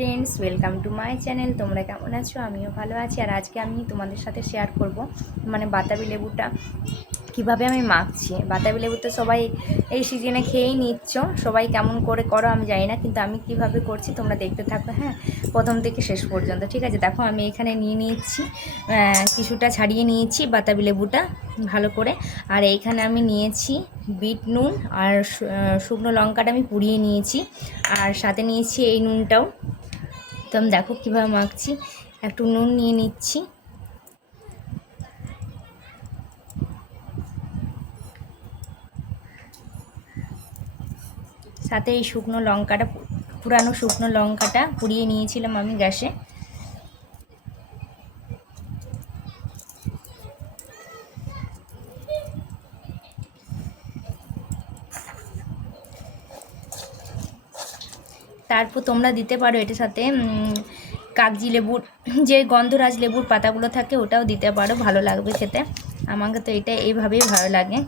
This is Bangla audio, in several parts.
Friends welcome to my channel তোমরা কেমন আছো? আমিও ভালো আছি। আর আজকে আমি তোমাদের সাথে শেয়ার করব মানে বাতাবি লেবুটা কীভাবে আমি মাখছি। বাতাবি লেবু তো সবাই এই সিজনে খেয়েই নিচ্ছ। সবাই কেমন করে করো আমি জানি না, কিন্তু আমি কীভাবে করছি তোমরা দেখতে থাকো হ্যাঁ? প্রথম থেকে শেষ পর্যন্ত, ঠিক আছে? দেখো, আমি এখানে নিয়ে নিয়েছি কিছুটা ছাড়িয়ে নিয়েছি বাতাবি লেবুটা ভালো করে। আর এইখানে আমি নিয়েছি বিট নুন আর শুকনো লঙ্কাটা আমি পুড়িয়ে নিয়েছি। আর সাথে নিয়েছি এই নুনটাও। তো আমি দেখো কীভাবে মাখছি। একটু নুন নিয়ে নিচ্ছি। সাথে এই শুকনো লঙ্কাটা, পুরানো শুকনো লঙ্কাটা পুড়িয়ে নিয়েছিলাম আমি গ্যাসে। তারপর তোমরা দিতে পারো এটার সাথে কাগজি লেবুর যে গন্ধরাজ লেবুর পাতাগুলো থাকে ওটাও দিতে পারো, ভালো লাগবে খেতে। আমাকে তো এটা এইভাবেই ভালো লাগে।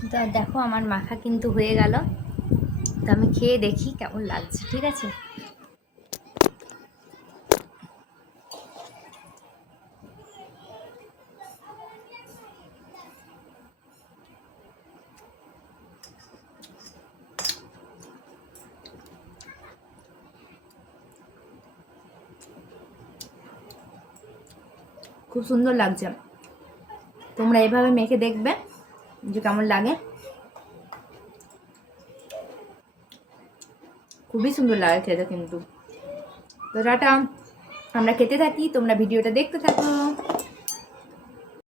তো দেখো আমার মাখা কিন্তু হয়ে গেল। তো আমি খেয়ে দেখি কেমন লাগছে, ঠিক আছে? খুব সুন্দর লাগছে। তোমরা এভাবে মেখে দেখবে। যে কেমন লাগে? খুবই সুন্দর লাগে খেতে কিন্তু। তো আমরা খেতে থাকি, তোমরা ভিডিওটা দেখতে থাকো।